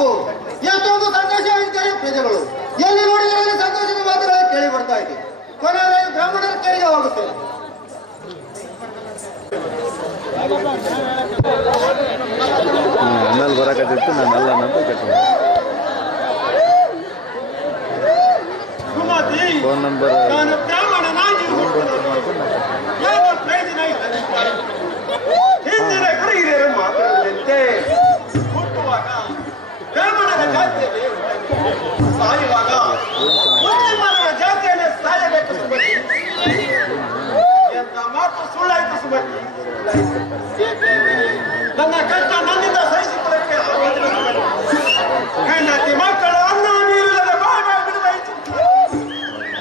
ಓಹೋ ಎಷ್ಟೊಂದು ಸಂತೋಷವಾಗಿದ್ದಾರೆ ಪ್ರಜೆಗಳು. ಎಲ್ಲಿ ನೋಡಿದರೆ ಸಂತೋಷದ ಮಾತುಗಳು ಕೇಳಿ ಬರ್ತಾ ಇದೆ. ಕೊನೆಯ ಬ್ರಾಹ್ಮಣರ ಕೇಳಿಗೆ ಹೋಗುತ್ತೆ ಎಲ್ಲ ಬರಕತ್ತಿತ್ತು ನಾನು ಎಲ್ಲ ಕಟ್ಟಿದೆ ಸುಮತಿ ಫೋನ್ ನಂಬರ್ ನನ್ನ ಕಷ್ಟ ನನ್ನಿಂದ ಸಹಿಸಿಕೊಳ್ಳಕ್ಕೆ. ಹೆಂಡತಿ ಮಕ್ಕಳು ಅನ್ನ ನೀರಿಲ್ಲದೆ ಬಿಡಬೇಕು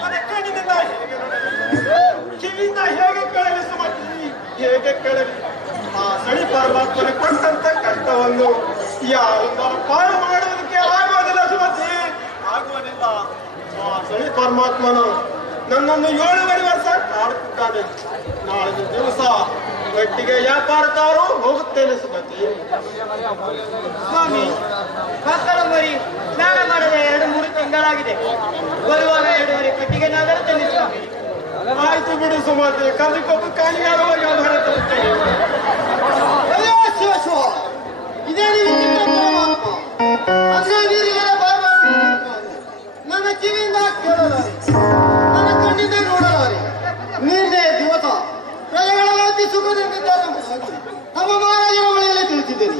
ನನ್ನ ಕಣ್ಣಿನಿಂದ ಹೇಗೆ ಕೇಳಲಿ ಸುಮತಿ ಹೇಗೆ ಕೇಳಲಿ ಆ ಸಳಿ ಪರಮಾತ್ಮನ ಕೊಟ್ಟಂತ ಕಷ್ಟವನ್ನು ಯಾರಿಂದ ಪಾಲು ಮಾಡುವುದಕ್ಕೆ ಆಗುವುದಿಲ್ಲ ಸುಮತಿ ಆಗುವುದಿಲ್ಲ. ಆ ಸಳಿ ಪರಮಾತ್ಮನು ನನ್ನನ್ನು ಏಳುವರೆ ವರ್ಷ ಕಾಡುತ್ತಿದ್ದಾನೆ. ನಾಳಿನ ಒಟ್ಟಿಗೆ ವ್ಯಾಪಾರದವರು ಹೋಗುತ್ತೇನೆ ಸುಮತಿ ಸ್ವಾಮಿ ಮಕ್ಕಳ ಮರಿ ಸ್ನಾನ ಮಾಡದ ಎರಡು ಮೂರು ತಿಂಗಳಾಗಿದೆ. ಬರುವಾಗ ಎರಡೂವರೆ ಪೆಟ್ಟಿಗೆನಾದರೂ ತನ್ನಿ ಸ್ವಾಮಿ. ಆಯ್ತು ಬಿಡು ಸುಮತಿ ಕಲಿಕೊಬ್ಬ ಕಾಣಿಯಾಗುವಾಗ ಯಾವ ಶಿವ ಇದೇ ನನ್ನ ಕಿವಿಯಿಂದ ಕೇಳಲಾರೆ ಅತಿ ಎಂಬುದಾಗಿ ನಮ್ಮ ಮಹಾರಾಜರ ಮನೆಯಲ್ಲಿ ತಿಳಿಸಿದ್ದೇನೆ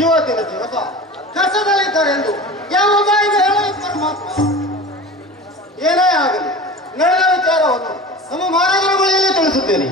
ಇವತ್ತಿನ ದಿವಸ ಕಷ್ಟದಲ್ಲಿದ್ದಾರೆ ಎಂದು ಯಾವ ಬಾಯಿಂದ ಹೇಳಲು ಪರಮಾತ್ಮ ಏನೇ ಆಗಲಿ, ನಡೆದ ವಿಚಾರವನ್ನು ನಮ್ಮ ಮಹಾರಾಜರ ಬಳಿಯಲ್ಲಿ ತಿಳಿಸುತ್ತೇನೆ.